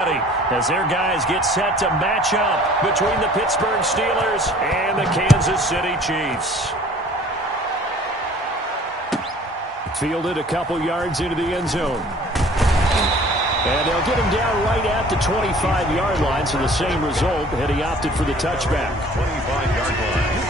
As their guys get set to match up between the Pittsburgh Steelers and the Kansas City Chiefs. Fielded a couple yards into the end zone. And they'll get him down right at the 25-yard line, so the same result had he opted for the touchback. 25-yard line.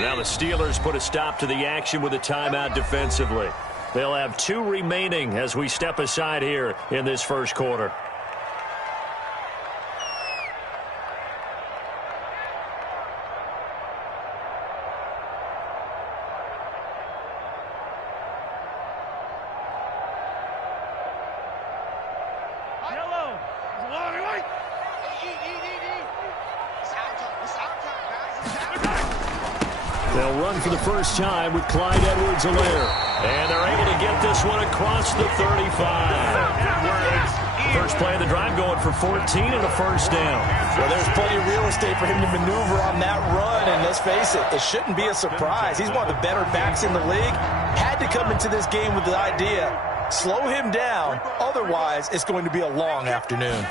Now the Steelers put a stop to the action with a timeout defensively. They'll have 2 remaining as we step aside here in this first quarter. They'll run for the first time with Clyde Edwards-Helaire. And they're able to get this one across the 35. First play of the drive going for 14 and a first down. Well, there's plenty of real estate for him to maneuver on that run. And let's face it, it shouldn't be a surprise. He's one of the better backs in the league. Had to come into this game with the idea, slow him down. Otherwise, it's going to be a long afternoon.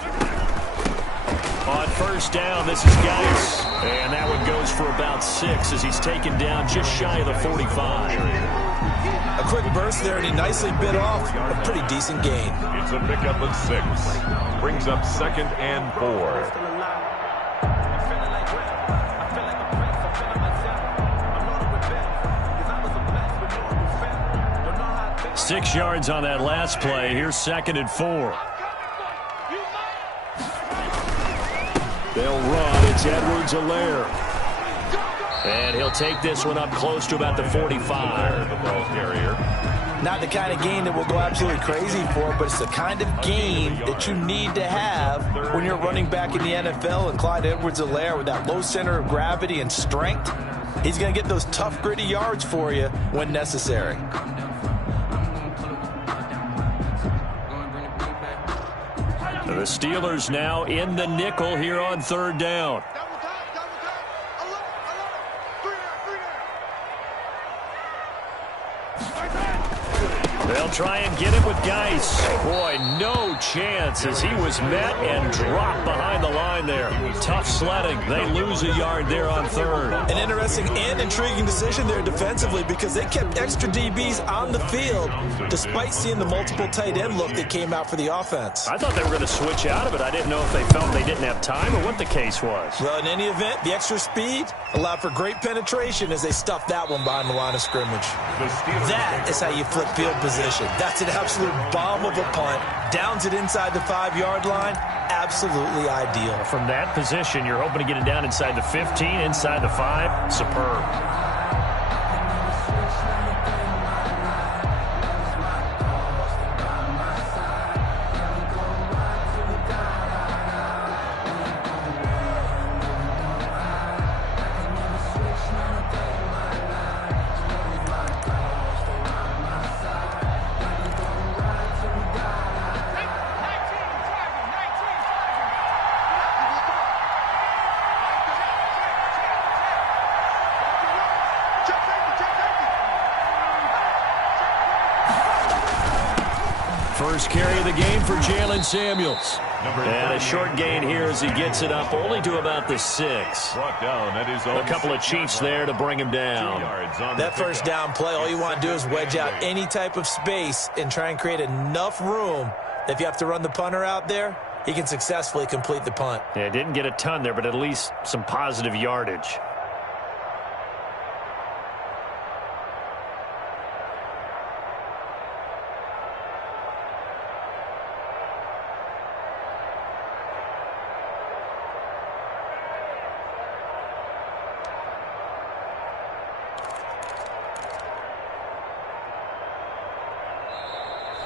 On first down, this is Geis. And that one goes for about 6 as he's taken down just shy of the 45. A quick burst there, and he nicely bit off a pretty decent gain. It's a pickup of 6. Brings up 2nd and 4. Six yards on that last play. Here's 2nd and 4. They'll run. It's Edwards-Helaire. And he'll take this one up close to about the 45. The ball carrier. Not the kind of gain that we'll go absolutely crazy for, but it's the kind of gain that you need to have when you're running back in the NFL. And Clyde Edwards-Helaire, with that low center of gravity and strength, he's going to get those tough, gritty yards for you when necessary. The Steelers now in the nickel here on 3rd down. They'll try and get it with Geis. Boy, no chance as he was met and dropped behind the line there. Tough sledding. They lose a yard there on 3rd. An interesting and intriguing decision there defensively because they kept extra DBs on the field despite seeing the multiple tight end look that came out for the offense. I thought they were going to switch out of it. I didn't know if they felt they didn't have time or what the case was. Well, in any event, the extra speed allowed for great penetration as they stuffed that one behind the line of scrimmage. That is how you flip field position. That's an absolute bomb of a punt. Downs it inside the 5-yard line. Absolutely ideal. From that position, you're hoping to get it down inside the 15, inside the 5. Superb. First carry of the game for Jalen Samuels. And a short gain here as he gets it up only to about the 6. Brought down at his own. A couple of Chiefs there to bring him down. That first down play, all you want to do is wedge out any type of space and try and create enough room that if you have to run the punter out there, he can successfully complete the punt. Yeah, didn't get a ton there, but at least some positive yardage.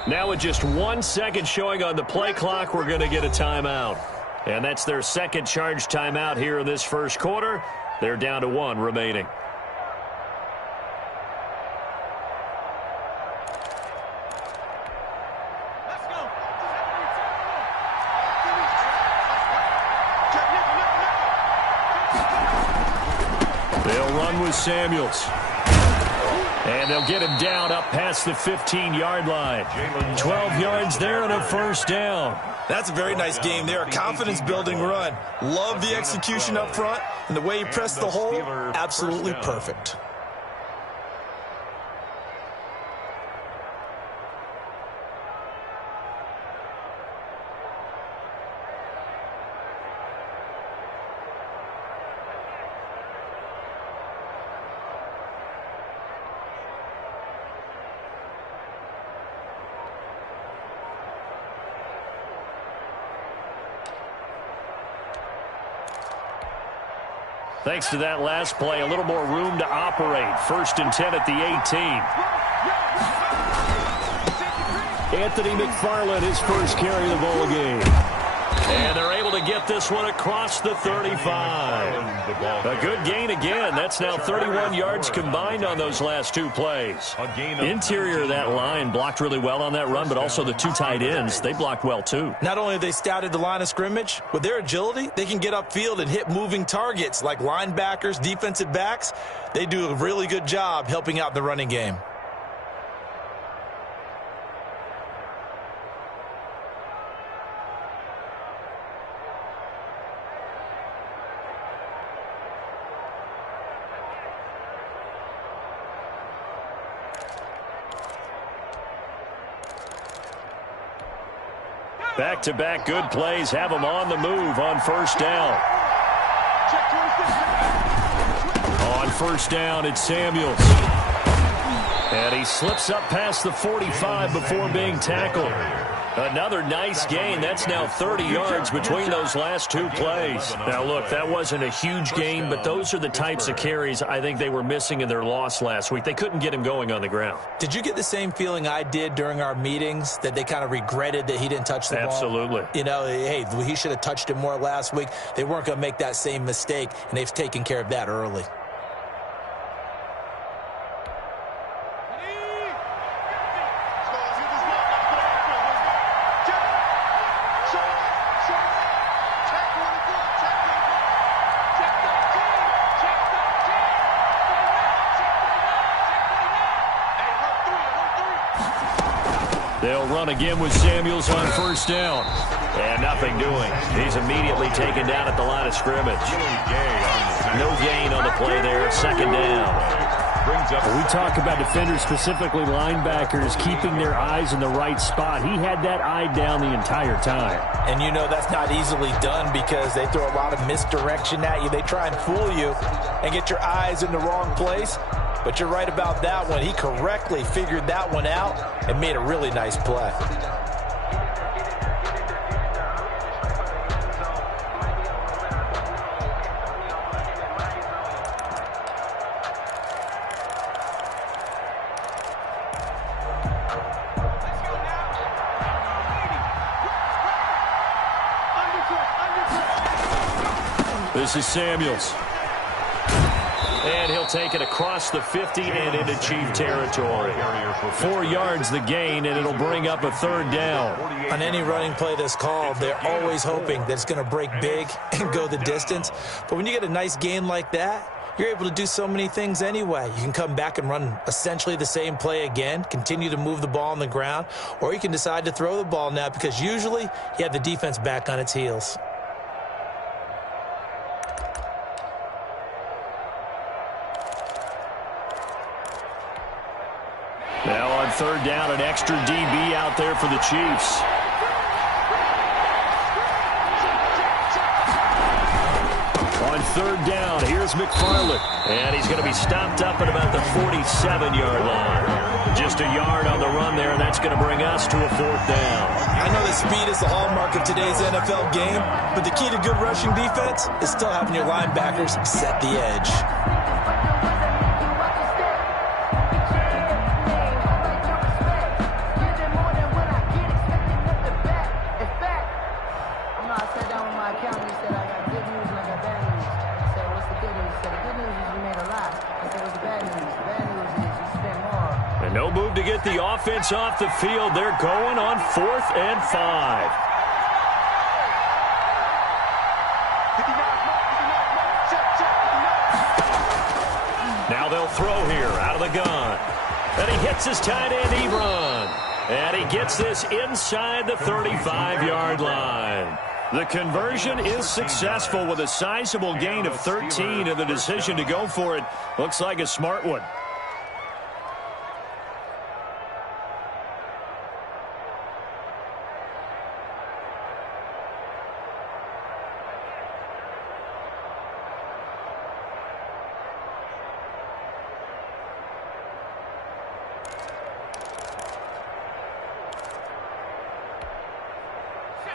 Now with just 1 second showing on the play clock, we're going to get a timeout. And that's their second charge timeout here in this first quarter. They're down to 1 remaining. run with Samuels. And they'll get him down up past the 15-yard line. 12 yards there and a first down. That's a very nice game there. A confidence-building run. Love the execution up front. And the way he pressed the hole, absolutely perfect. Thanks to that last play, a little more room to operate. 1st and 10 at the 18. Anthony McFarland, his first carry of the ball game. And they're able to get this one across the 35. A good gain again. That's now 31 yards combined on those last 2 plays. Interior of that line blocked really well on that run, but also the 2 tight ends, they blocked well too. Not only have they scouted the line of scrimmage, with their agility, they can get upfield and hit moving targets like linebackers, defensive backs. They do a really good job helping out the running game. Back-to-back good plays have them on the move on first down. On first down, it's Samuels. And he slips up past the 45 before being tackled. Another nice gain. That's now 30 yards between those last 2 plays. Now, look, that wasn't a huge gain, but those are the types of carries I think they were missing in their loss last week. They couldn't get him going on the ground. Did you get the same feeling I did during our meetings, that they kind of regretted that he didn't touch the ball? Absolutely. You know, hey, he should have touched it more last week. They weren't going to make that same mistake, and they've taken care of that early. They'll run again with Samuels on first down. And nothing doing. He's immediately taken down at the line of scrimmage. No gain on the play there. 2nd down. We talk about defenders, specifically linebackers, keeping their eyes in the right spot. He had that eye down the entire time. And you know that's not easily done because they throw a lot of misdirection at you. They try and fool you and get your eyes in the wrong place. But you're right about that one. He correctly figured that one out and made a really nice play. This is Samuels. And he'll take it across the 50 and into Chief territory. 4 yards the gain, and it'll bring up a 3rd down. On any running play that's called, they're always hoping that it's going to break big and go the distance. But when you get a nice gain like that, you're able to do so many things anyway. You can come back and run essentially the same play again, continue to move the ball on the ground, or you can decide to throw the ball now because usually you have the defense back on its heels. Now on 3rd down, an extra DB out there for the Chiefs. On 3rd down, here's McFarland. And he's going to be stopped up at about the 47-yard line. Just a yard on the run there, and that's going to bring us to a 4th down. I know that speed is the hallmark of today's NFL game, but the key to good rushing defense is still having your linebackers set the edge. No move to get the offense off the field. They're going on 4th and 5. They'll throw here out of the gun. And he hits his tight end, Ebron. And he gets this inside the 35-yard line. The conversion is successful with a sizable gain of 13, and the decision to go for it looks like a smart one.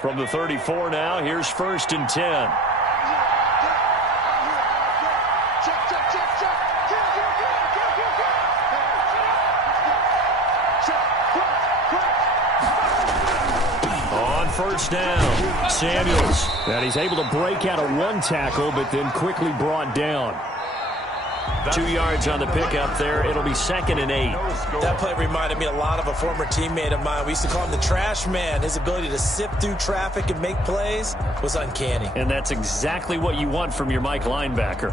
From the 34 now, here's 1st and 10. On 1st down, Samuels. And he's able to break out of one tackle, but then quickly brought down. 2 yards on the pickup there. It'll be 2nd and 8. That play reminded me a lot of a former teammate of mine. We used to call him the trash man. His ability to sift through traffic and make plays was uncanny. And that's exactly what you want from your Mike linebacker.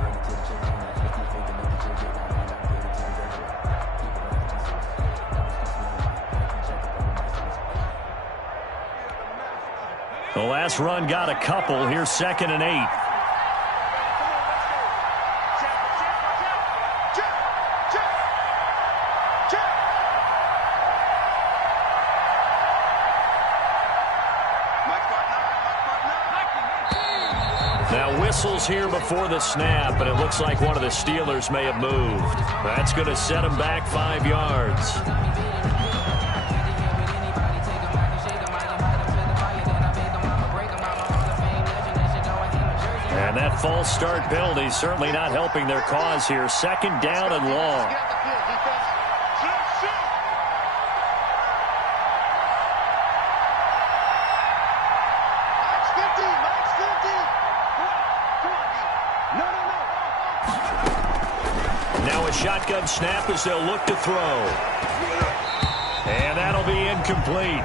The last run got a couple. Here's 2nd and 8. Whistles here before the snap, and it looks like one of the Steelers may have moved. That's going to set them back 5 yards. And that false start penalty certainly not helping their cause here. 2nd down and long. Shotgun snap as they'll look to throw. And that'll be incomplete.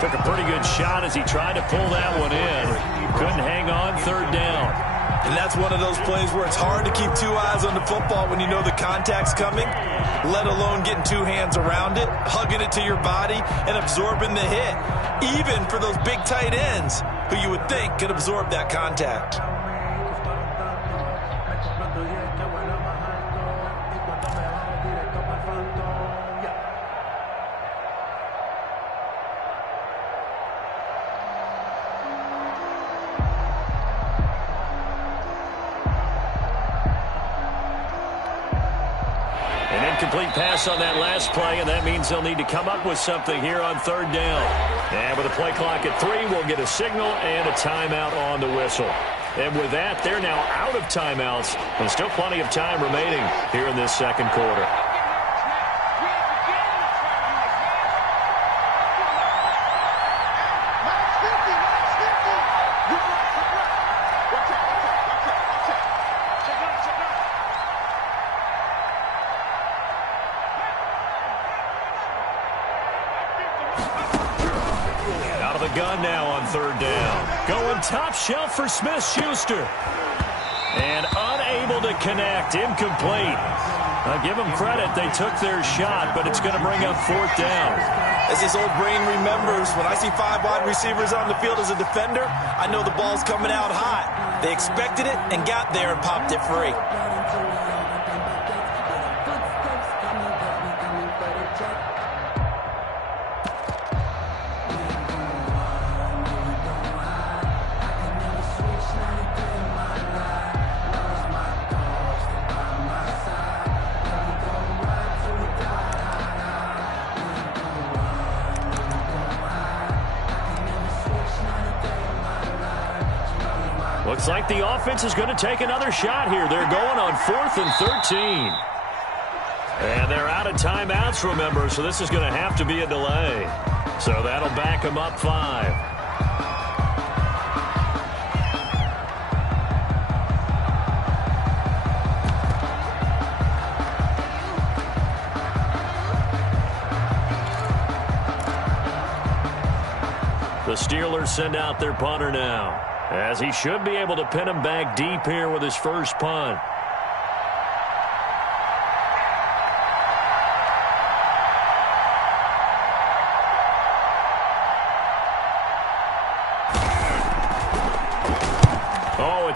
Took a pretty good shot as he tried to pull that one in. Couldn't hang on. 3rd down. And that's one of those plays where it's hard to keep 2 eyes on the football when you know the contact's coming, let alone getting 2 hands around it, hugging it to your body, and absorbing the hit, even for those big tight ends who you would think could absorb that contact. Incomplete pass on that last play, and that means they'll need to come up with something here on 3rd down. And with a play clock at 3, we'll get a signal and a timeout on the whistle. And with that, they're now out of timeouts, and still plenty of time remaining here in this 2nd quarter. Gun now on 3rd down. Going top shelf for Smith-Schuster. And unable to connect. Incomplete. I'll give them credit. They took their shot, but it's going to bring up 4th down. As this old brain remembers, when I see 5 wide receivers on the field as a defender, I know the ball's coming out hot. They expected it and got there and popped it free. Looks like the offense is going to take another shot here. They're going on 4th and 13. And they're out of timeouts, remember, so this is going to have to be a delay. So that'll back them up 5. The Steelers send out their punter now, as he should be able to pin him back deep here with his first punt.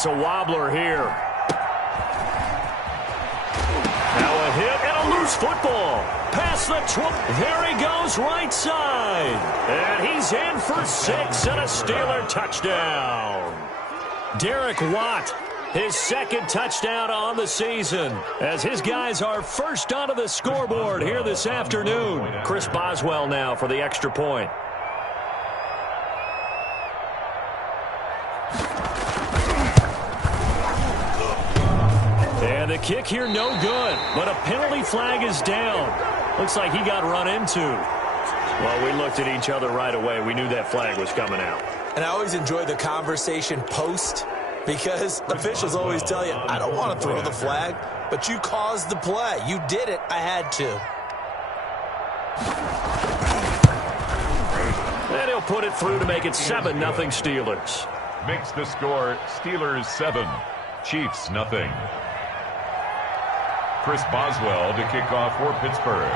gets a wobbler here. Now a hit and a loose football. Past the 12. There he goes right side. And he's in for 6 and a Steeler touchdown. Derek Watt, his second touchdown on the season, as his guys are first onto the scoreboard here this afternoon. Chris Boswell now for the extra point. And the kick here no good, but a penalty flag is down. Looks like he got run into. Well, we looked at each other right away. We knew that flag was coming out. And I always enjoy the conversation post, because officials always tell you, I don't want to throw the flag, but you caused the play. You did it. I had to. And he'll put it through to make it 7-0 Steelers. Makes the score Steelers 7, Chiefs nothing. Chris Boswell to kick off for Pittsburgh.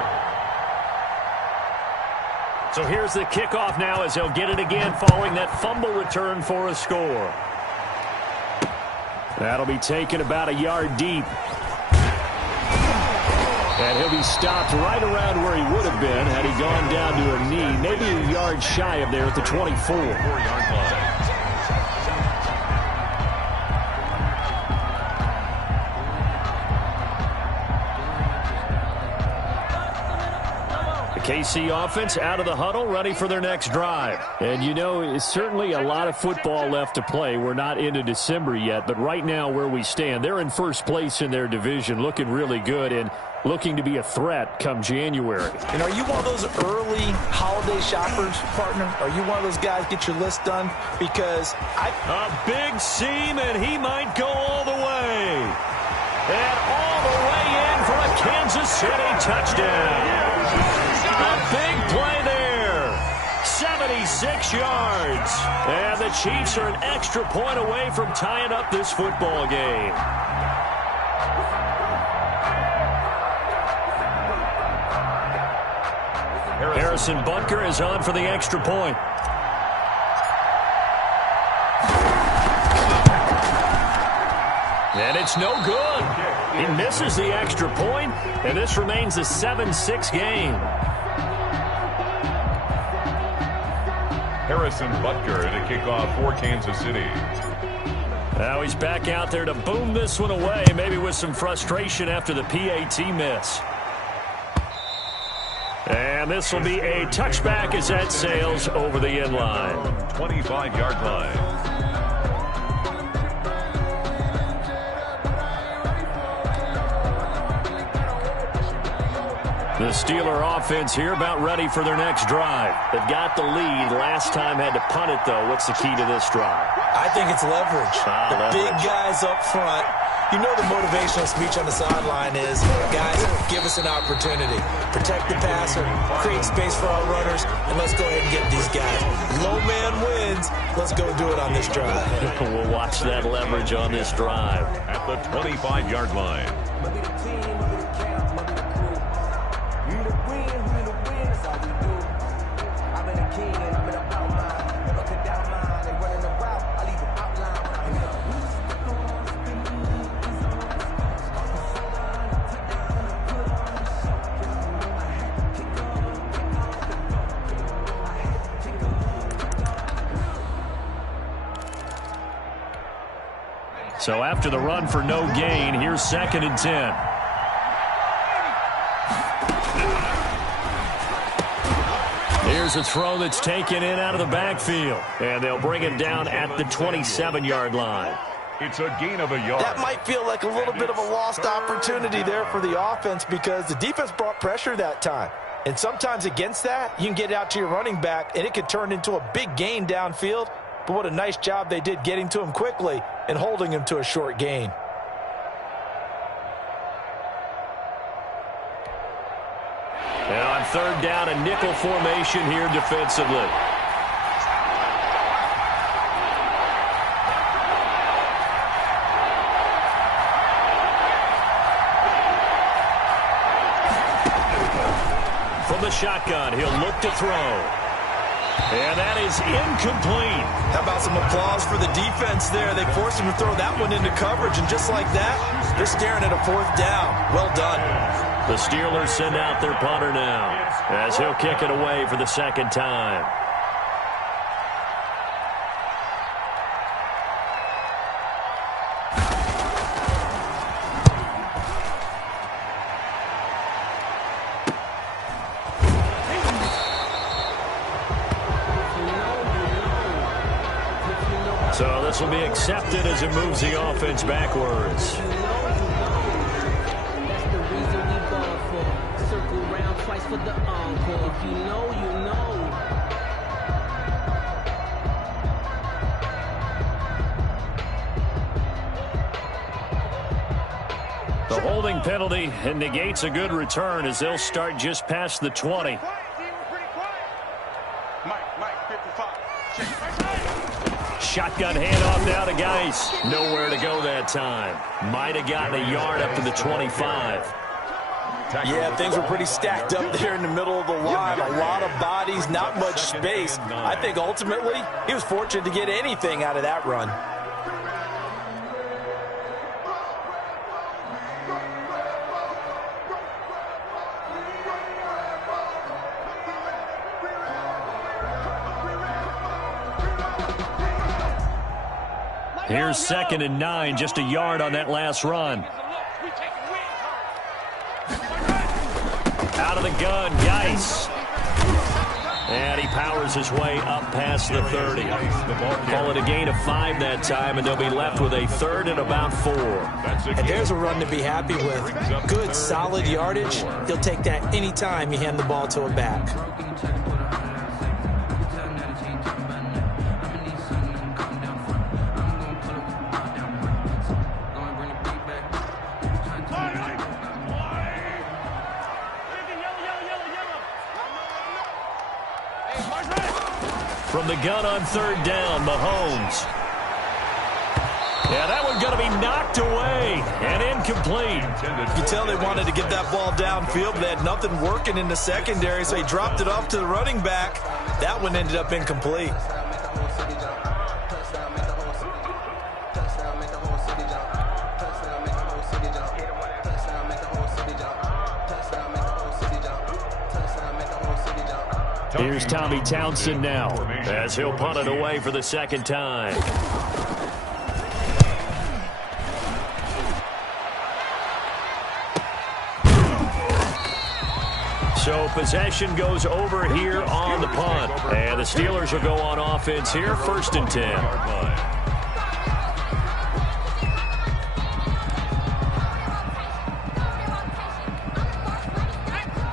So here's the kickoff now as he'll get it again following that fumble return for a score. That'll be taken about a yard deep. And he'll be stopped right around where he would have been had he gone down to a knee, maybe a yard shy of there at the 24. 4-yard line. KC offense out of the huddle, ready for their next drive. And, you know, it's certainly a lot of football left to play. We're not into December yet, but right now where we stand, they're in first place in their division, looking really good and looking to be a threat come January. And are you one of those early holiday shoppers, partner? Are you one of those guys get your list done? Because a big seam, and he might go all the way. And all the way in for a Kansas City touchdown. A big play there. 76 yards. And the Chiefs are an extra point away from tying up this football game. Harrison Butker is on for the extra point. And it's no good. He misses the extra point, and this remains a 7-6 game. Harrison Butker to kick off for Kansas City. Now he's back out there to boom this one away, maybe with some frustration after the PAT miss. And this will be a touchback as that sails over the end line. 25-yard line. The Steeler offense here about ready for their next drive. They've got the lead. Last time had to punt it, though. What's the key to this drive? I think it's leverage. Big guys up front. You know the motivational speech on the sideline is, guys, give us an opportunity. Protect the passer, create space for our runners, and let's go ahead and get these guys. Low man wins. Let's go do it on this drive. We'll watch that leverage on this drive. At the 25-yard line. So after the run for no gain, here's 2nd and 10. Here's a throw that's taken in out of the backfield. And they'll bring it down at the 27-yard line. It's a gain of a yard. That might feel like a little bit of a lost opportunity there for the offense because the defense brought pressure that time. And sometimes against that, you can get out to your running back, and it could turn into a big gain downfield. But what a nice job they did getting to him quickly and holding him to a short gain. And on 3rd down, a nickel formation here defensively. From the shotgun, he'll look to throw. And that is incomplete. How about some applause for the defense there? They forced him to throw that one into coverage, and just like that, they're staring at a 4th down. Well done. The Steelers send out their punter now, as he'll kick it away for the 2nd time. So this will be accepted as it moves the offense backwards. That's the reason we ball for. Circle round twice for the encore. If you know, you know. The holding penalty negates a good return as they'll start just past the 20. Shotgun handoff now to Geis. Nowhere to go that time. Might have gotten a yard up to the 25. Yeah, things were pretty stacked up there in the middle of the line. A lot of bodies, not much space. I think ultimately he was fortunate to get anything out of that run. Here's 2nd and 9, just a yard on that last run. Out of the gun, Geis. And he powers his way up past the 30. Call it a gain of 5 that time, and they'll be left with a 3rd and about 4. And there's a run to be happy with. Good, solid yardage. He'll take that any time you hand the ball to a back. From the gun on 3rd down, Mahomes. Yeah, that one's going to be knocked away and incomplete. You can tell they wanted to get that ball downfield, but they had nothing working in the secondary, so he dropped it off to the running back. That one ended up incomplete. Here's Tommy Townsend now, as he'll punt it away for the 2nd time. So possession goes over here on the punt. And the Steelers will go on offense here, 1st and 10.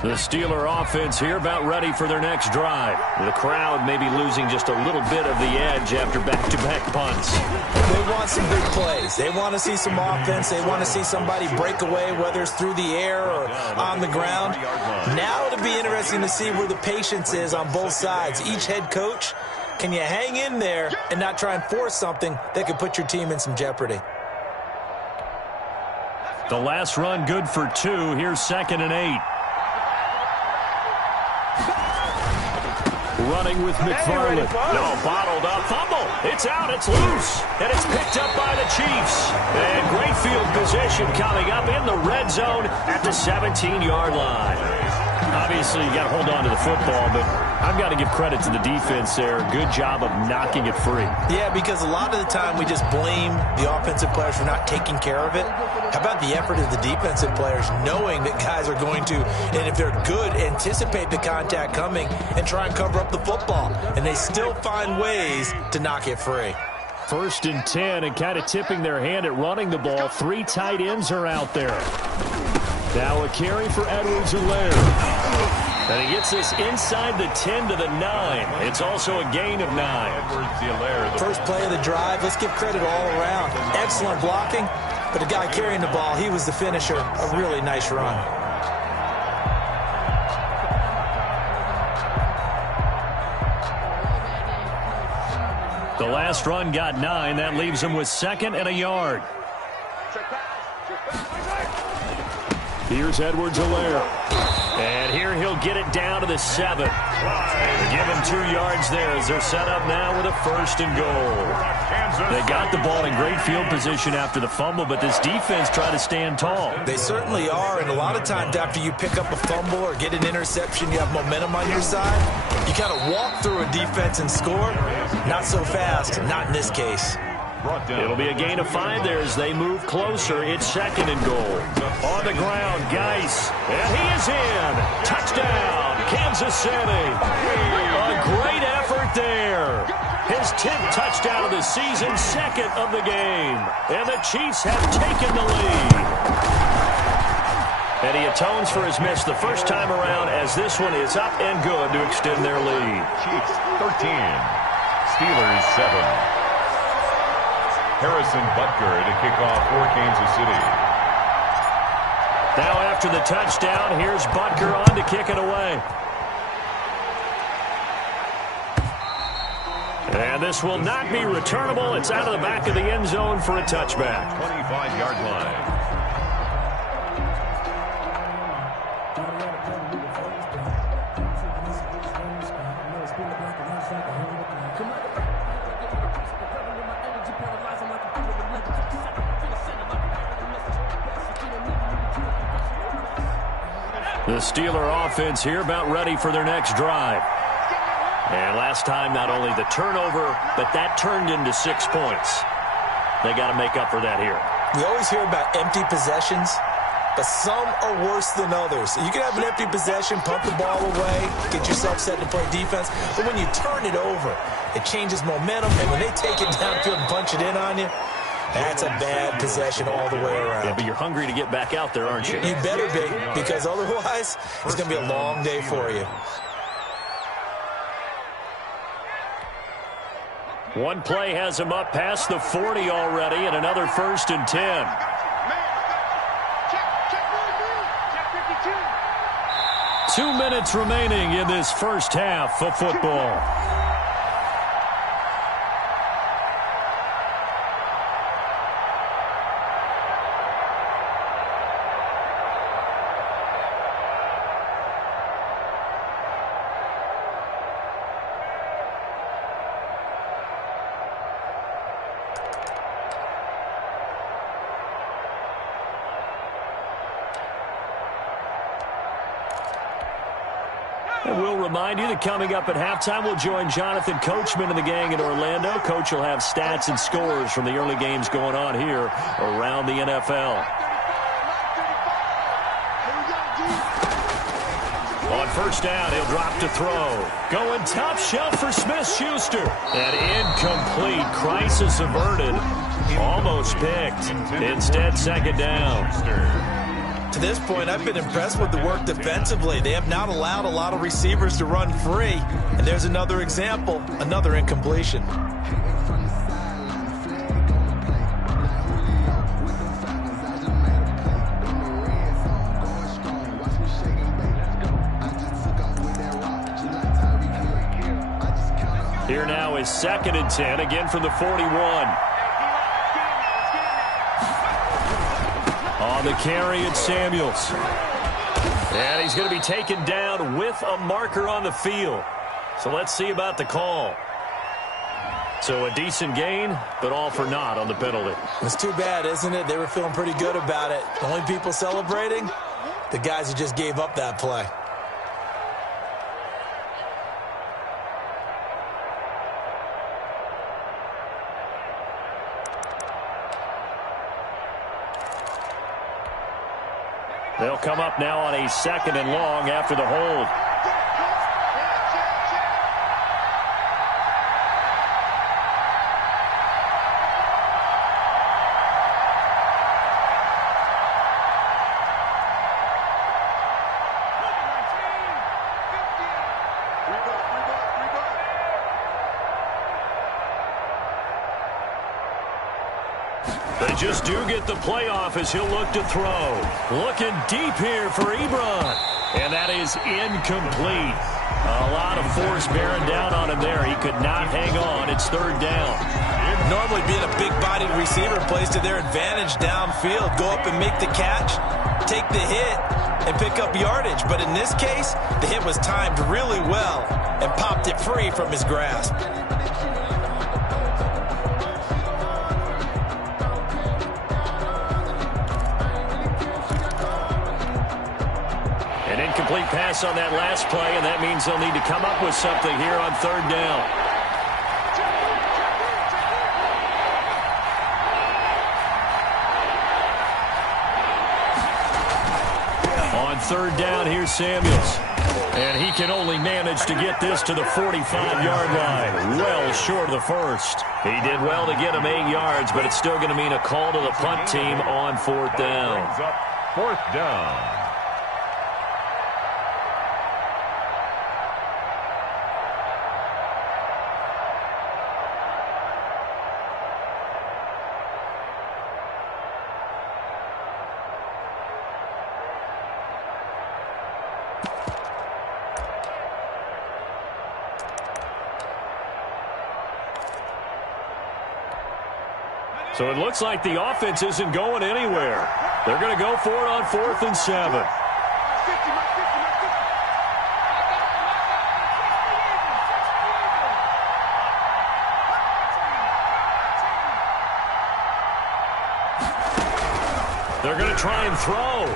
The Steeler offense here about ready for their next drive. The crowd may be losing just a little bit of the edge after back-to-back punts. They want some big plays. They want to see some offense. They want to see somebody break away, whether it's through the air or on the ground. Now it'll be interesting to see where the patience is on both sides. Each head coach, can you hang in there and not try and force something that could put your team in some jeopardy? The last run good for 2. Here's 2nd and 8. Running with McFarland. No, bottled up. Fumble. It's out. It's loose. And it's picked up by the Chiefs. And great field position coming up in the red zone at the 17-yard line. Obviously, you got to hold on to the football, but I've got to give credit to the defense there. Good job of knocking it free. Yeah, because a lot of the time we just blame the offensive players for not taking care of it. How about the effort of the defensive players knowing that guys are going to, and if they're good, anticipate the contact coming and try and cover up the football. And they still find ways to knock it free. 1st and 10, and kind of tipping their hand at running the ball. 3 tight ends are out there. Now a carry for Edwards-Helaire. And he gets this inside the 10 to the 9. It's also a gain of 9. First play of the drive. Let's give credit all around. Excellent blocking, but the guy carrying the ball, he was the finisher. A really nice run. The last run got 9. That leaves him with 2nd and a yard. Here's Edwards-Helaire. And here he'll get it down to the 7. Give him 2 yards there as they're set up now with a 1st and goal. They got the ball in great field position after the fumble, but this defense tried to stand tall. They certainly are, and a lot of times after you pick up a fumble or get an interception, you have momentum on your side. You kind of walk through a defense and score. Not so fast, not in this case. It'll be a gain of 5 there as they move closer. It's 2nd and goal. On the ground, Geis. And he is in. Touchdown, Kansas City. A great effort there. His 10th touchdown of the season, 2nd of the game. And the Chiefs have taken the lead. And he atones for his miss the first time around as this one is up and good to extend their lead. Chiefs 13, Steelers 7. Harrison Butker to kick off for Kansas City. Now after the touchdown, here's Butker on to kick it away. And this will not be returnable. It's out of the back of the end zone for a touchback. 25-yard line. The Steeler offense here about ready for their next drive. And last time, not only the turnover, but that turned into 6 points. They got to make up for that here. We always hear about empty possessions, but some are worse than others. You can have an empty possession, punt the ball away, get yourself set to play defense, but when you turn it over, it changes momentum, and when they take it downfield and punch it in on you, that's a bad possession all the way around. Yeah, but you're hungry to get back out there, aren't you? You better be, because otherwise, it's going to be a long day for you. One play has him up past the 40 already, and another 1st and 10. Check 2 minutes remaining in this first half of football. And we'll remind you that coming up at halftime, we'll join Jonathan Coachman and the gang in Orlando. Coach will have stats and scores from the early games going on here around the NFL. On 1st down, he'll drop to throw. Going top shelf for Smith-Schuster. And incomplete. Crisis averted. Almost picked. Instead, 2nd down. To this point, I've been impressed with the work defensively. They have not allowed a lot of receivers to run free. And there's another example, another incompletion. Here now is 2nd and 10, again from the 41. On the carry, it's Samuels. And he's going to be taken down with a marker on the field. So let's see about the call. So a decent gain, but all for naught on the penalty. It's too bad, isn't it? They were feeling pretty good about it. The only people celebrating, the guys who just gave up that play. They'll come up now on a 2nd and long after the hold. They just do get the playoff as he'll look to throw. Looking deep here for Ebron. And that is incomplete. A lot of force bearing down on him there. He could not hang on. It's third down. Normally being a big-bodied receiver plays to their advantage downfield. Go up and make the catch, take the hit, and pick up yardage. But in this case, the hit was timed really well and popped it free from his grasp. An incomplete pass on that last play, and that means they'll need to come up with something here on third down. On third down, here's Samuels. And he can only manage to get this to the 45-yard line. Well short of the first. He did well to get him 8 yards, but it's still going to mean a call to the punt team on fourth down. Brings up fourth down. So it looks like the offense isn't going anywhere. They're going to go for it on 4th and 7. They're going to try and throw.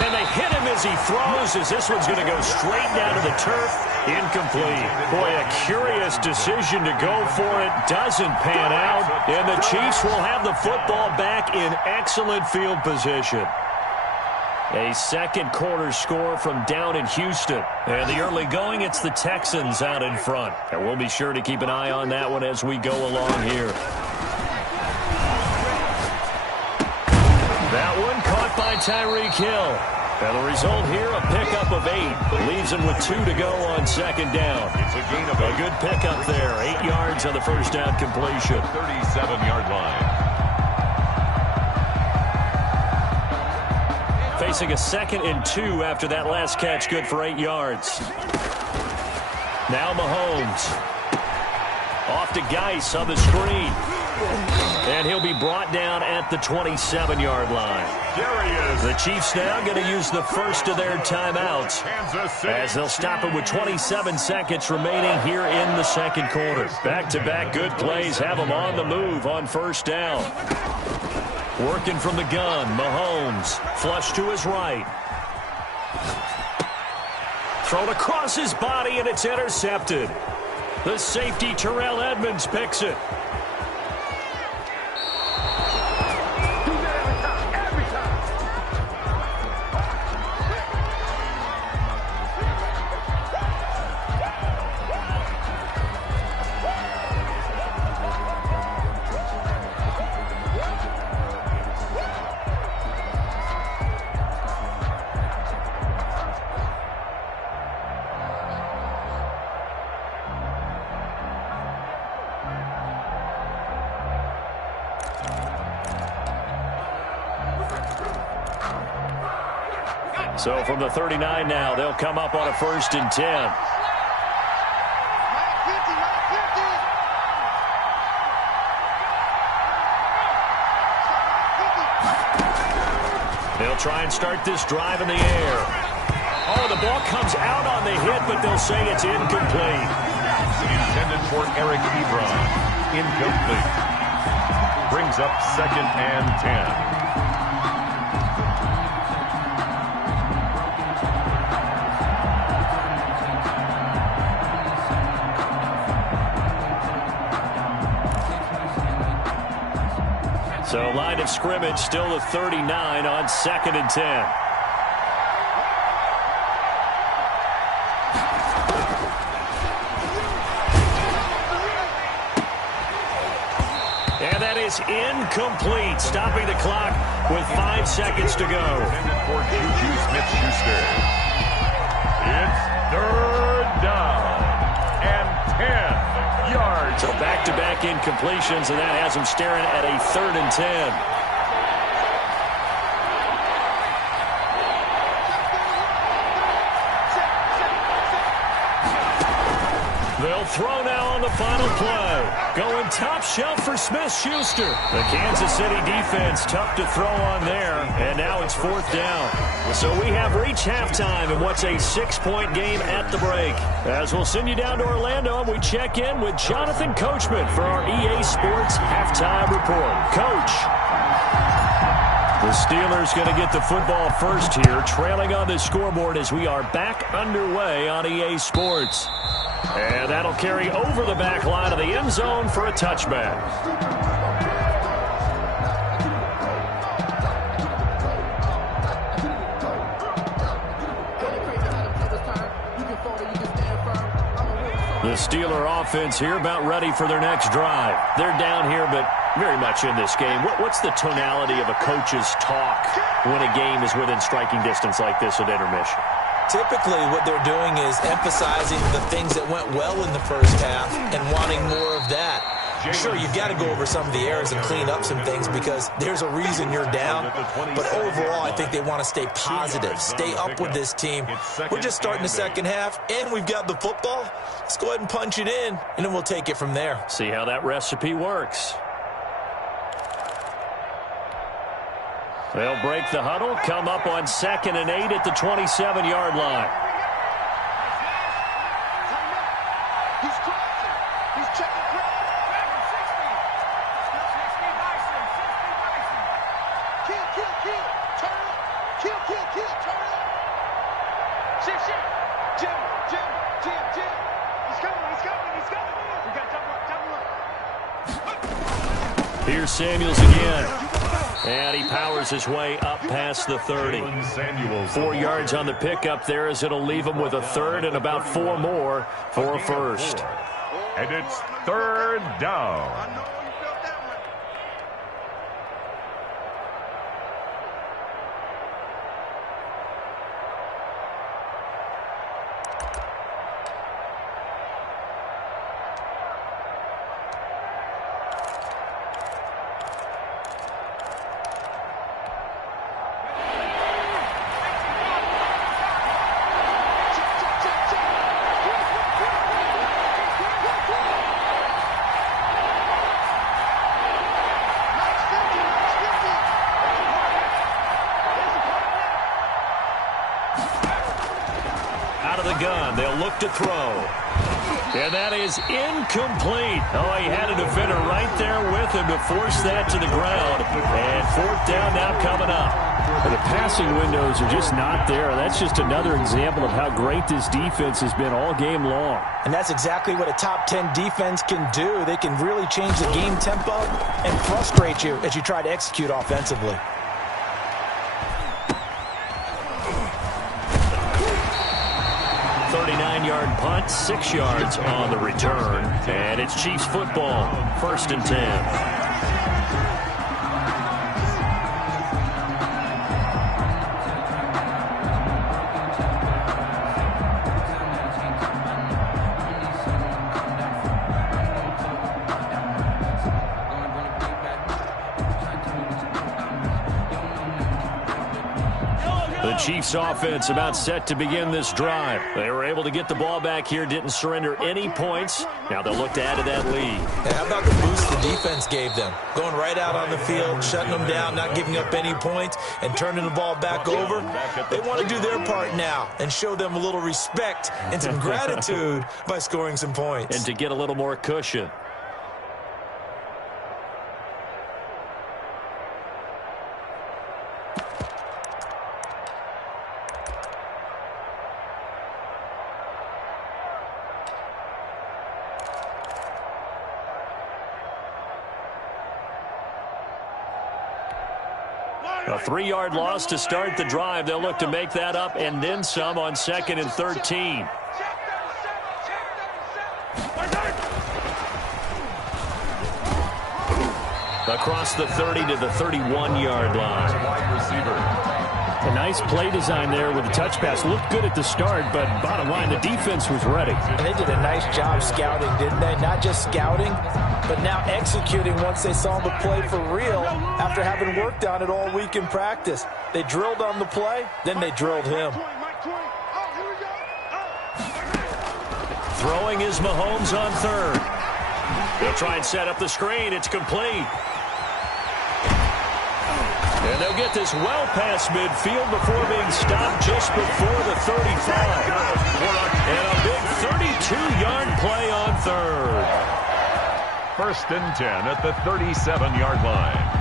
And they hit him as he throws, as this one's going to go straight down to the turf. Incomplete. Boy, a curious decision to go for it. Doesn't pan out. And the Chiefs will have the football back in excellent field position. A second quarter score from down in Houston. And the early going, it's the Texans out in front. And we'll be sure to keep an eye on that one as we go along here. That one caught by Tyreek Hill. And the result here, a pickup of 8. Leaves him with 2 to go on second down. It's a gain of a good pickup there. 8 yards on the first down completion. 37-yard line. Facing a 2nd and 2 after that last catch, good for 8 yards. Now Mahomes. Off to Geis on the screen. And he'll be brought down at the 27-yard line. There he is. The Chiefs now going to use the first of their timeouts as they'll stop it with 27 seconds remaining here in the second quarter. Back-to-back good plays have them on the move on first down. Working from the gun, Mahomes. Flush to his right. Thrown across his body, and it's intercepted. The safety, Terrell Edmonds, picks it. So from the 39 now, they'll come up on a 1st and 10. They'll try and start this drive in the air. Oh, the ball comes out on the hit, but they'll say it's incomplete. Intended for Eric Ebron. Incomplete. Brings up 2nd and 10. So line of scrimmage still the 39 on 2nd and 10. And that is incomplete, stopping the clock with 5 seconds to go. Intended for Juju Smith-Schuster. It's third down and 10 yards. So back-to-back incompletions, and that has them staring at a 3rd and 10. They'll throw now on the final play. Going top shelf for Smith-Schuster. The Kansas City defense tough to throw on there, and now it's 4th down. So we have reached halftime in what's a 6-point game at the break. As we'll send you down to Orlando, and we check in with Jonathan Coachman for our EA Sports Halftime Report. Coach. The Steelers going to get the football first here, trailing on the scoreboard as we are back underway on EA Sports. And that'll carry over the back line of the end zone for a touchback. The Steeler offense here about ready for their next drive. They're down here, but very much in this game. What's the tonality of a coach's talk when a game is within striking distance like this at intermission? Typically, what they're doing is emphasizing the things that went well in the first half and wanting more of that. Sure, you've got to go over some of the errors and clean up some things because there's a reason you're down. But overall, I think they want to stay positive, stay up with this team. We're just starting the second half, and we've got the football. Let's go ahead and punch it in, and then we'll take it from there. See how that recipe works. They'll break the huddle, come up on 2nd and 8 at the 27-yard line. He's crossing. He's checking ground. 60. Kill. Turn up. Kill. Turn up. Shit. Jim. He's coming. We got double up. Here's Samuels again. And he powers his way up past the 30. 4 yards on the pickup there as it'll leave him with a 3rd and about 4 more for a first. And it's 3rd down. They'll look to throw. And that is incomplete. Oh, he had a defender right there with him to force that to the ground. And 4th down now coming up. The passing windows are just not there. That's just another example of how great this defense has been all game long. And that's exactly what a top 10 defense can do. They can really change the game tempo and frustrate you as you try to execute offensively. 39-yard punt, 6 yards on the return. And it's Chiefs football, 1st and 10. Chiefs offense about set to begin this drive. They were able to get the ball back here, didn't surrender any points. Now they'll look to add to that lead. Hey, how about the boost the defense gave them? Going right out on the field, shutting them down, not giving up any points, and turning the ball back over. They want to do their part now and show them a little respect and some gratitude by scoring some points. And to get a little more cushion. A 3-yard loss to start the drive. They'll look to make that up and then some on 2nd and 13. Across the 30 to the 31-yard line. Wide receiver. A nice play design there with the touch pass. Looked good at the start, but bottom line, the defense was ready. And they did a nice job scouting, didn't they? Not just scouting, but now executing once they saw the play for real after having worked on it all week in practice. They drilled on the play, then they drilled him. Throwing is Mahomes on third. They'll try and set up the screen. It's complete. And they'll get this well past midfield before being stopped just before the 35. And a big 32-yard play on third. 1st and 10 at the 37-yard line.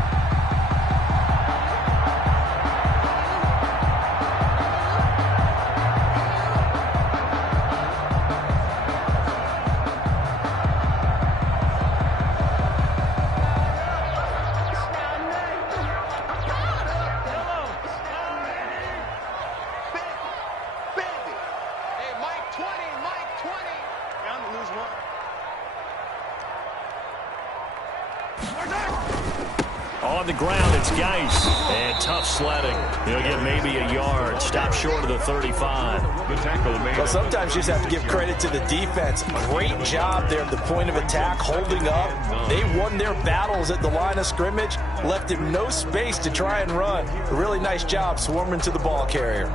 On the ground, it's Geis. And tough sledding. He'll get maybe a yard. Stop short of the 35. The tackle made. Well, sometimes you just have to give credit to the defense. Great job there at the point of attack, holding up. They won their battles at the line of scrimmage, left him no space to try and run. A really nice job swarming to the ball carrier.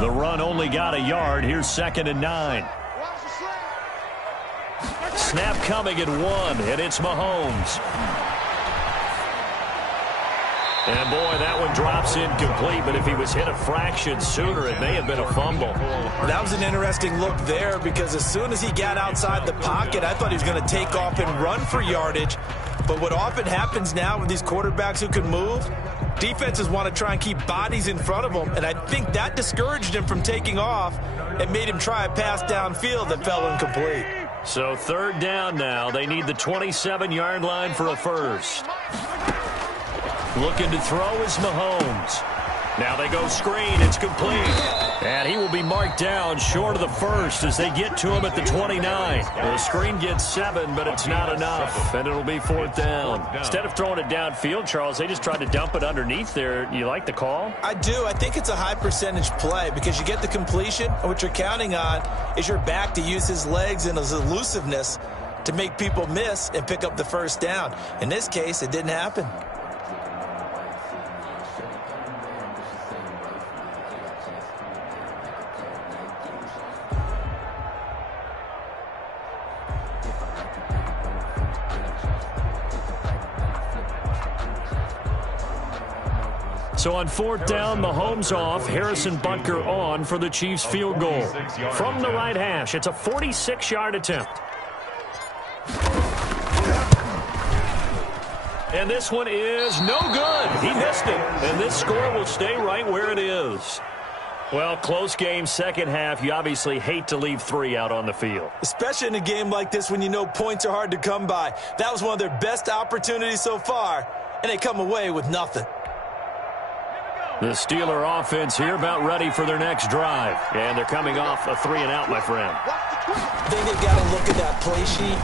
The run only got a yard. Here's 2nd and 9. Snap coming at 1, and it's Mahomes. And, boy, that one drops incomplete, but if he was hit a fraction sooner, it may have been a fumble. That was an interesting look there because as soon as he got outside the pocket, I thought he was going to take off and run for yardage. But what often happens now with these quarterbacks who can move, defenses want to try and keep bodies in front of them, and I think that discouraged him from taking off and made him try a pass downfield that fell incomplete. So 3rd down now. They need the 27-yard line for a first. Looking to throw is Mahomes. Now they go screen. It's complete. And he will be marked down short of the first as they get to him at the 29. The screen gets 7, but it's not enough. And it'll be 4th down. Instead of throwing it downfield, Charles, they just tried to dump it underneath there. You like the call? I do. I think it's a high percentage play because you get the completion, and what you're counting on is your back to use his legs and his elusiveness to make people miss and pick up the first down. In this case, it didn't happen. So on 4th down, Mahomes off, Harrison Butker on for the Chiefs field goal. From the right hash, it's a 46-yard attempt. And this one is no good. He missed it. And this score will stay right where it is. Well, close game, second half. You obviously hate to leave 3 out on the field. Especially in a game like this when you know points are hard to come by. That was one of their best opportunities so far, and they come away with nothing. The Steeler offense here about ready for their next drive. And they're coming off a 3-and-out, my friend. I think they've got to look at that play sheet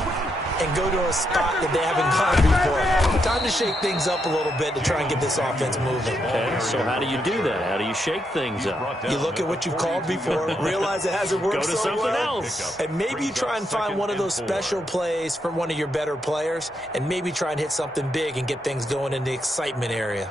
and go to a spot that they haven't gone before. Time to shake things up a little bit to try and get this offense moving. Okay, so how do you do that? How do you shake things up? You look at what you've called before, realize it hasn't worked Go to so something well, else. and maybe you try and find one of those special plays from one of your better players, and maybe try and hit something big and get things going in the excitement area.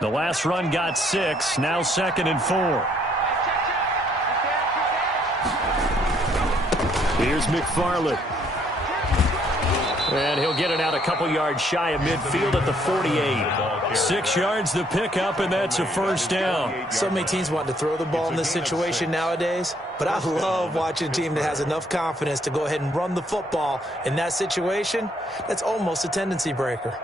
The last run got 6, now 2nd and 4. Here's McFarland. And he'll get it out a couple yards shy of midfield at the 48. 6 yards the pickup, and that's a first down. So many teams want to throw the ball in this situation nowadays, but I love watching a team that has enough confidence to go ahead and run the football in that situation. That's almost a tendency breaker.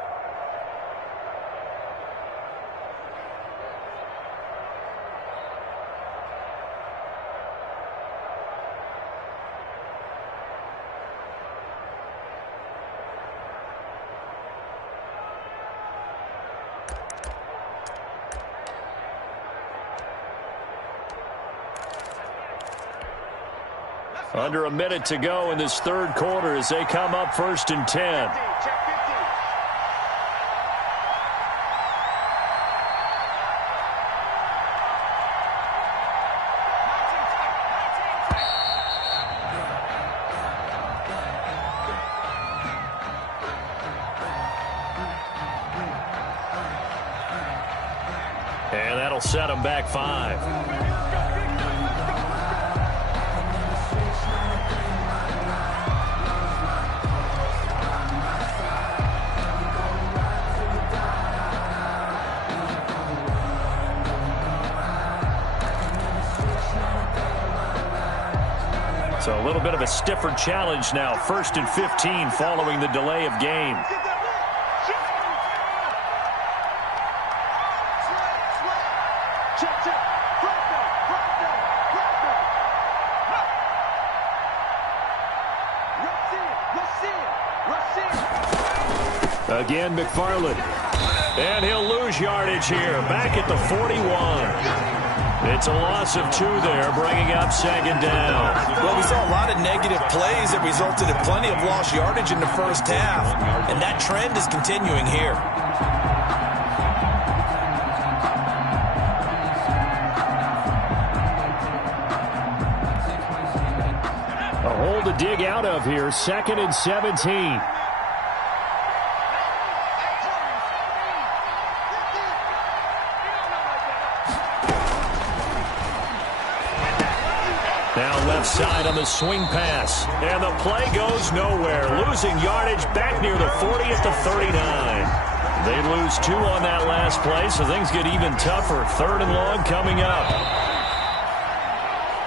Under a minute to go in this third quarter as they come up 1st and 10. And that'll set them back 5. So a little bit of a stiffer challenge now. 1st and 15 following the delay of game. Again, McFarland. And he'll lose yardage here. Back at the 41. It's a loss of 2 there, bringing up 2nd down. Well, we saw a lot of negative plays that resulted in plenty of lost yardage in the first half, and that trend is continuing here. A hole to dig out of here, 2nd and 17. Now left side on the swing pass. And the play goes nowhere. Losing yardage back near the 40 at the 39. They lose 2 on that last play, so things get even tougher. 3rd and long coming up.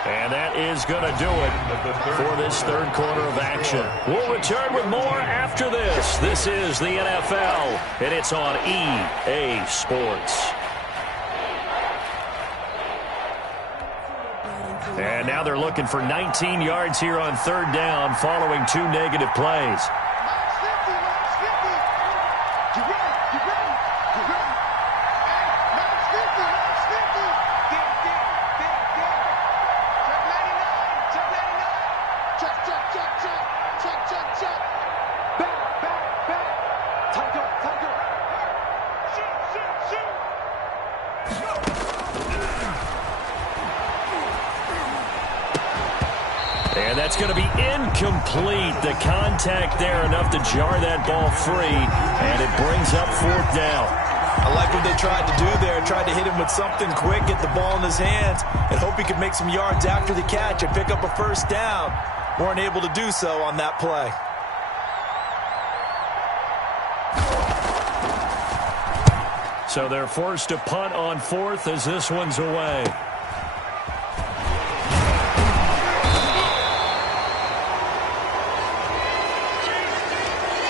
And that is going to do it for this third quarter of action. We'll return with more after this. This is the NFL, and it's on EA Sports. And now they're looking for 19 yards here on 3rd down following 2 negative plays. And that's going to be incomplete. The contact there enough to jar that ball free, and it brings up 4th down. I like what they tried to do there. Tried to hit him with something quick, get the ball in his hands, and hope he could make some yards after the catch and pick up a 1st down. Weren't able to do so on that play. So they're forced to punt on 4th as this one's away.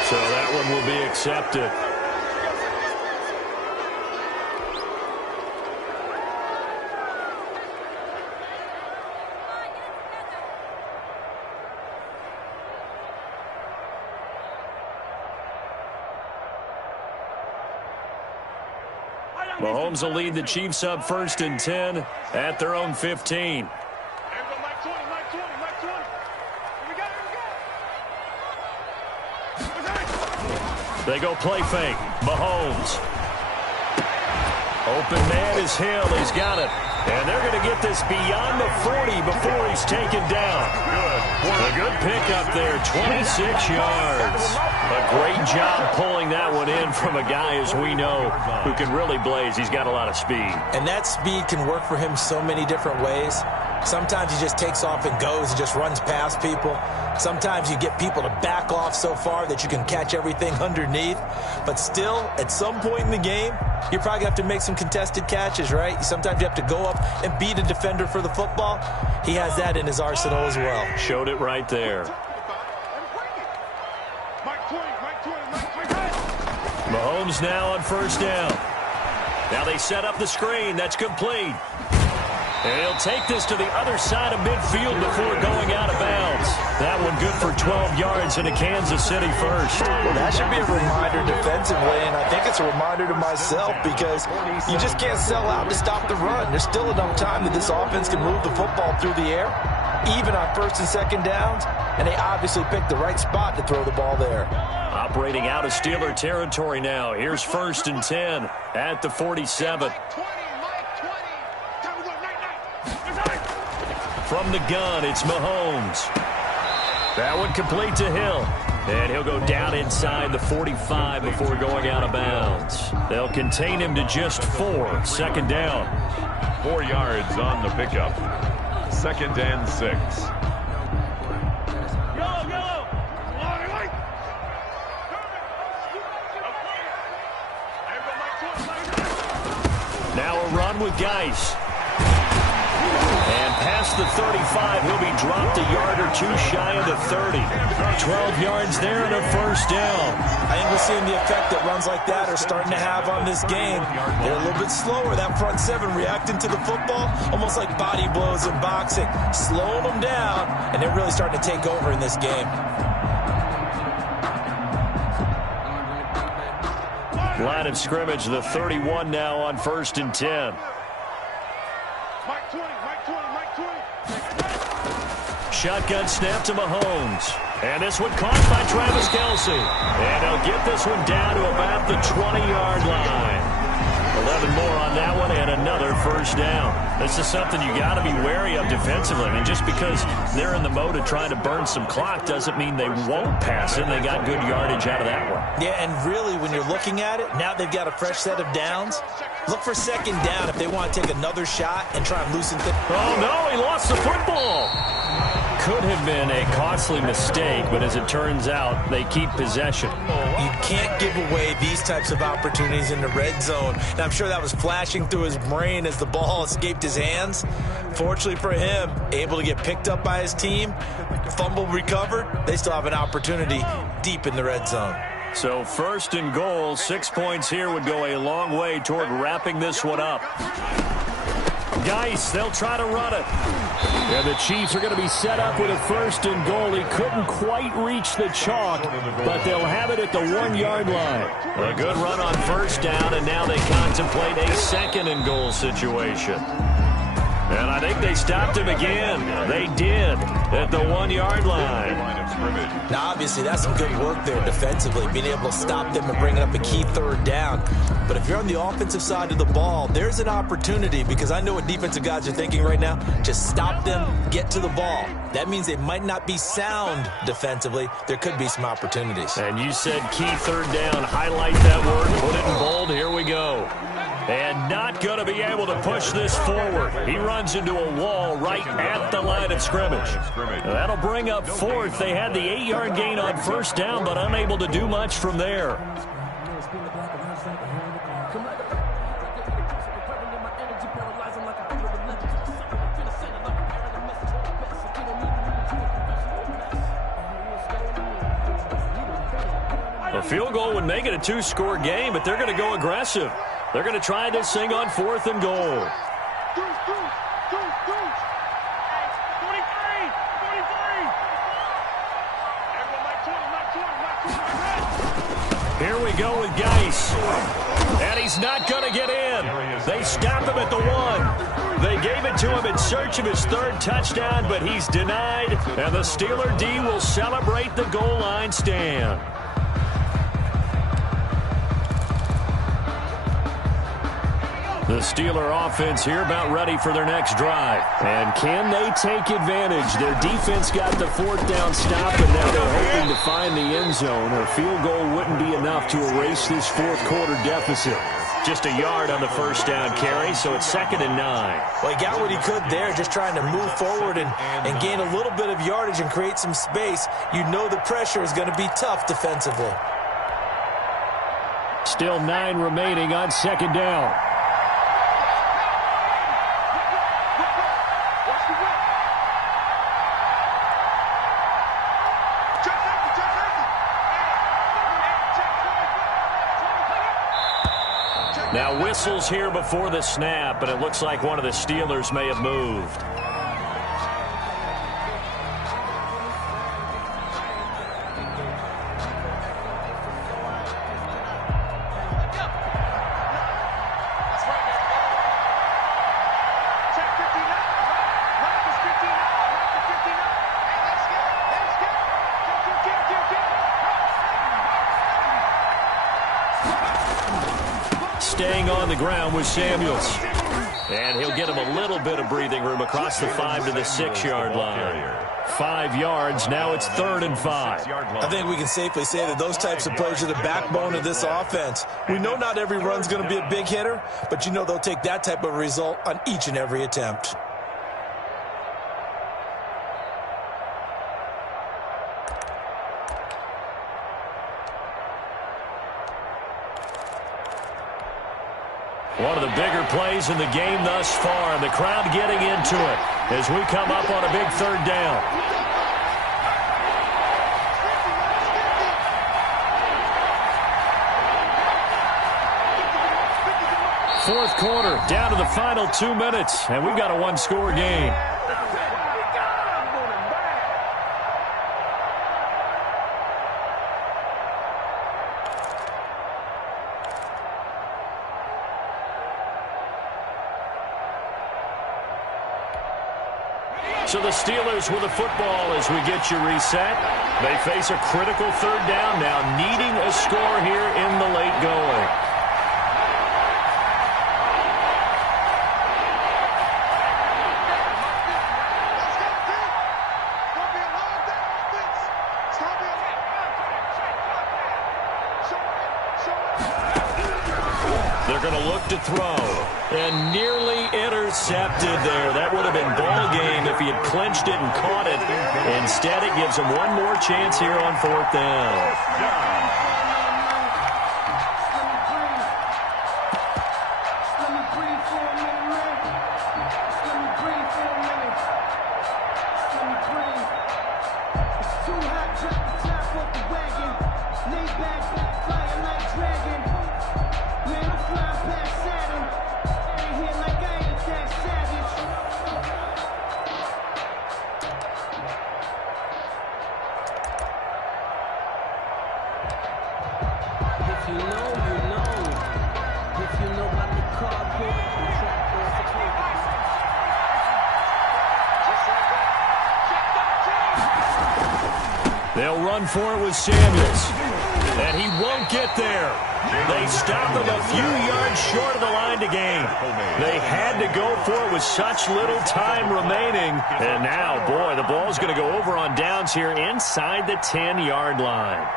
So that one will be accepted. Mahomes will lead the Chiefs up 1st and 10 at their own 15. They go play fake. Mahomes. Open man is Hill. He's got it. And they're going to get this beyond the 40 before he's taken down. A good pickup there, 26 yards. A great job pulling that one in from a guy, as we know, who can really blaze. He's got a lot of speed. And that speed can work for him so many different ways. Sometimes he just takes off and goes and just runs past people. Sometimes you get people to back off so far that you can catch everything underneath. But still, at some point in the game, you're probably going to have to make some contested catches, right? Sometimes you have to go up and beat a defender for the football. He has that in his arsenal as well. Showed it right there. Mahomes now on 1st down. Now they set up the screen. That's complete. And he'll take this to the other side of midfield before going out of bounds. That one good for 12 yards into Kansas City first. Well, that should be a reminder defensively, and I think it's a reminder to myself because you just can't sell out to stop the run. There's still enough time that this offense can move the football through the air, even on first and second downs, and they obviously picked the right spot to throw the ball there. Operating out of Steeler territory now. Here's 1st and 10 at the 47. From the gun, it's Mahomes. That one complete to Hill. And he'll go down inside the 45 before going out of bounds. They'll contain him to just 4. 2nd down. 4 yards on the pickup. 2nd and 6. Now a run with Geis. And past the 35, he'll be dropped a yard or two shy of the 30. 12 yards there and a 1st down. I think we're seeing the effect that runs like that are starting to have on this game. They're a little bit slower. That front 7 reacting to the football, almost like body blows in boxing. Slowing them down, and they're really starting to take over in this game. Line of scrimmage, the 31 now on 1st and 10. Shotgun snap to Mahomes. And this one caught by Travis Kelce. And he'll get this one down to about the 20-yard line. 11 more on that one and another 1st down. This is something you got to be wary of defensively. I mean, just because they're in the mode of trying to burn some clock doesn't mean they won't pass it. They got good yardage out of that one. Yeah, and really, when you're looking at it, now they've got a fresh set of downs. Look for 2nd down if they want to take another shot and try and loosen things. Oh, no, he lost the football. Could have been a costly mistake, but as it turns out, they keep possession. You can't give away these types of opportunities in the red zone. Now, I'm sure that was flashing through his brain as the ball escaped his hands. Fortunately for him, able to get picked up by his team, fumble recovered. They still have an opportunity deep in the red zone. So 1st and goal, 6 points here would go a long way toward wrapping this one up. Geis, they'll try to run it. And the Chiefs are going to be set up with a 1st and goal. He couldn't quite reach the chalk, but they'll have it at the 1-yard line. A good run on 1st down, and now they contemplate a 2nd and goal situation. And I think they stopped him again. They did at the 1-yard line. Now, obviously, that's some good work there defensively, being able to stop them and bringing up a key 3rd down. But if you're on the offensive side of the ball, there's an opportunity, because I know what defensive guys are thinking right now. Just stop them, get to the ball. That means they might not be sound defensively. There could be some opportunities. And you said key 3rd down. Highlight that word, put it in bold. Here we go. And not going to be able to push this forward. He runs into a wall right at the line of scrimmage. That'll bring up 4th. They had the 8-yard gain on 1st down, but unable to do much from there. A field goal would make it a 2-score game, but they're going to go aggressive. They're going to try this thing on 4th and goal. Here we go with Geis. And he's not going to get in. They stop him at the 1. They gave it to him in search of his 3rd touchdown, but he's denied. And the Steeler D will celebrate the goal line stand. The Steeler offense here about ready for their next drive. And can they take advantage? Their defense got the 4th down stop, and now they're hoping to find the end zone. A field goal wouldn't be enough to erase this 4th quarter deficit. Just a yard on the 1st down carry, so it's 2nd and 9. Well, he got what he could there, just trying to move forward and gain a little bit of yardage and create some space. You know the pressure is going to be tough defensively. Still 9 remaining on 2nd down. Now whistles here before the snap, and it looks like one of the Steelers may have moved. Staying on the ground with Samuels. And he'll get him a little bit of breathing room across the 5 to the 6-yard line. 5 yards. Now it's 3rd and 5. I think we can safely say that those types of plays are the backbone of this offense. We know not every run's going to be a big hitter, but you know they'll take that type of result on each and every attempt. One of the bigger plays in the game thus far, and the crowd getting into it as we come up on a big 3rd down. Fourth quarter, down to the final 2 minutes, and we've got a 1-score game. So the Steelers with the football as we get you reset. They face a critical 3rd down now, needing a score here in the late going. They're going to look to throw. And nearly intercepted there. That would have been ball game if he had clinched it and caught it. Instead, it gives him one more chance here on 4th down. They'll run for it with Samuels. And he won't get there. They stop him a few yards short of the line to gain. They had to go for it with such little time remaining. And now, boy, the ball's going to go over on downs here inside the 10-yard line.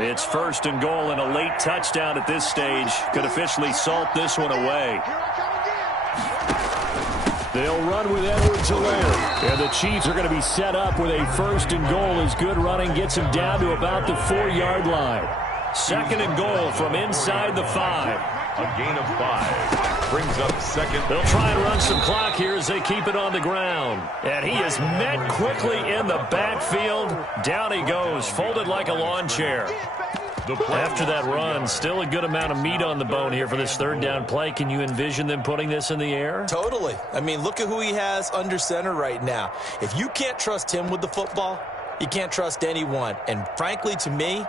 It's 1st and goal, and a late touchdown at this stage could officially salt this one away. They'll run with Edwards-Helaire. And the Chiefs are going to be set up with a 1st and goal as good running gets him down to about the 4-yard line. 2nd and goal from inside the 5. A gain of 5. Brings up 2nd. They'll try and run some clock here as they keep it on the ground. And he is met quickly in the backfield. Down he goes, folded like a lawn chair. After that run, still a good amount of meat on the bone here for this 3rd down play. Can you envision them putting this in the air? Totally. I mean, look at who he has under center right now. If you can't trust him with the football, you can't trust anyone. And frankly, to me,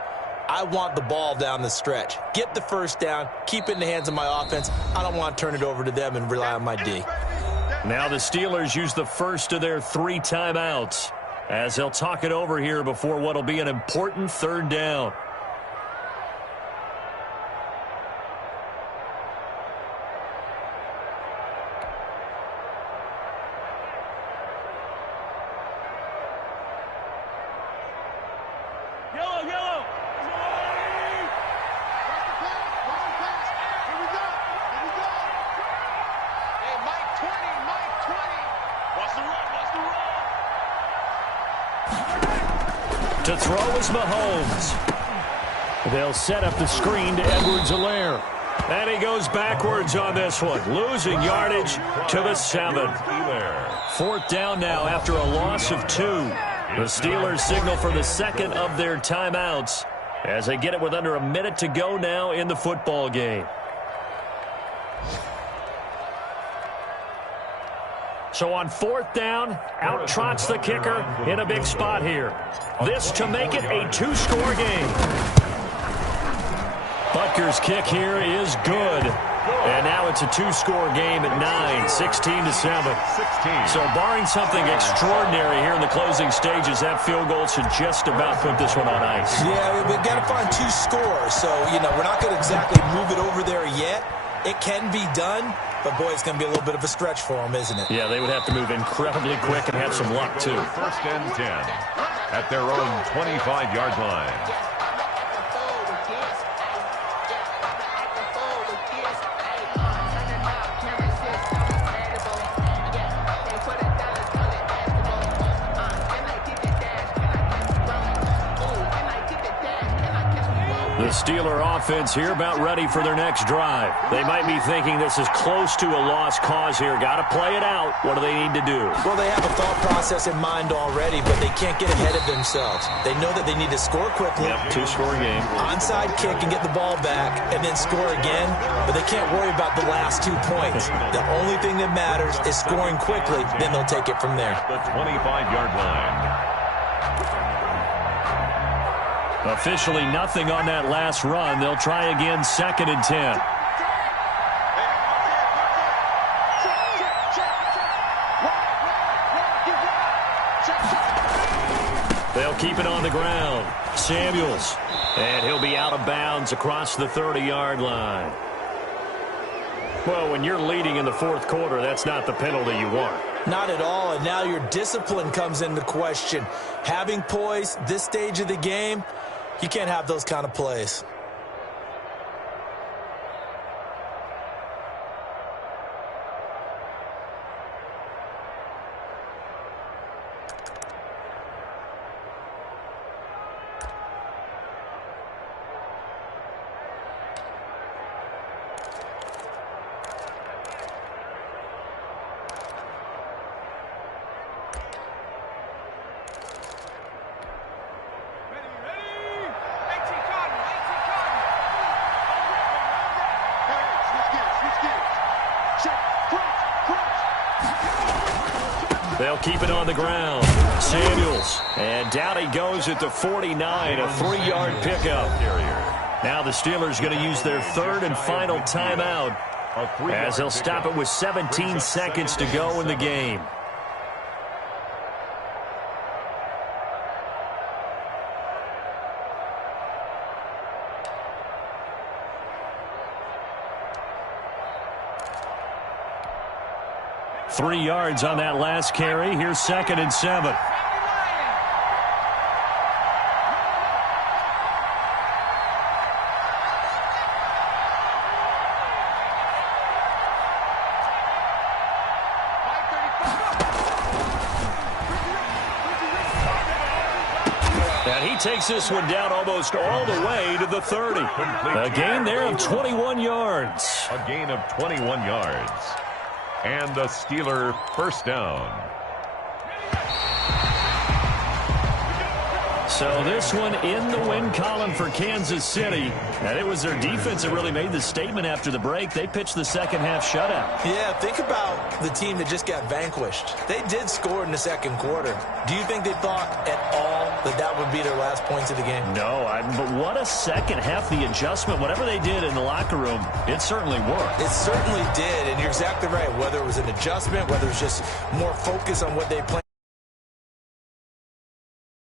I want the ball down the stretch. Get the 1st down, keep it in the hands of my offense. I don't want to turn it over to them and rely on my D. Now the Steelers use the first of their 3 timeouts as they'll talk it over here before what will be an important 3rd down. To throw is Mahomes. They'll set up the screen to Edwards-Helaire. And he goes backwards on this one, losing yardage to the 7. 4th down now after a loss of 2. The Steelers signal for the second of their timeouts as they get it with under a minute to go now in the football game. So on 4th down, out trots the kicker in a big spot here. This to make it a 2-score game. Butker's kick here is good. And now it's a 2-score game at 9, 16-7. So barring something extraordinary here in the closing stages, that field goal should just about put this one on ice. Yeah, we've got to find 2 scores. So, we're not going to exactly move it over there yet. It can be done, but, boy, it's going to be a little bit of a stretch for them, isn't it? Yeah, they would have to move incredibly quick and have some luck, too. 1st and 10 at their own 25-yard line. The Steeler offense here about ready for their next drive. They might be thinking this is close to a lost cause here. Got to play it out. What do they need to do? Well, they have a thought process in mind already, but they can't get ahead of themselves. They know that they need to score quickly. Yep, 2-score game. Onside kick and get the ball back and then score again, but they can't worry about the last 2 points. The only thing that matters is scoring quickly, then they'll take it from there. The 25-yard line. Officially nothing on that last run. They'll try again, 2nd and 10. They'll keep it on the ground. Samuels. And he'll be out of bounds across the 30-yard line. Well, when you're leading in the 4th quarter, that's not the penalty you want. Not at all, and now your discipline comes into question. Having poise this stage of the game, you can't have those kind of plays. They'll keep it on the ground. Samuels. And down he goes at the 49, a 3-yard pickup. Now the Steelers going to use their 3rd and final timeout as they'll stop it with 17 seconds to go in the game. Three yards on that last carry. Here's 2nd and 7. And he takes this one down almost all the way to the 30. A gain there of 21 yards. A gain of 21 yards. And a Steeler 1st down. So this one in the win column for Kansas City. And it was their defense that really made the statement after the break. They pitched the second half shutout. Yeah, think about the team that just got vanquished. They did score in the 2nd quarter. Do you think they thought at all that that would be their last points of the game? No, but what a second half, the adjustment, whatever they did in the locker room, it certainly worked. It certainly did, and you're exactly right. Whether it was an adjustment, whether it was just more focus on what they planned.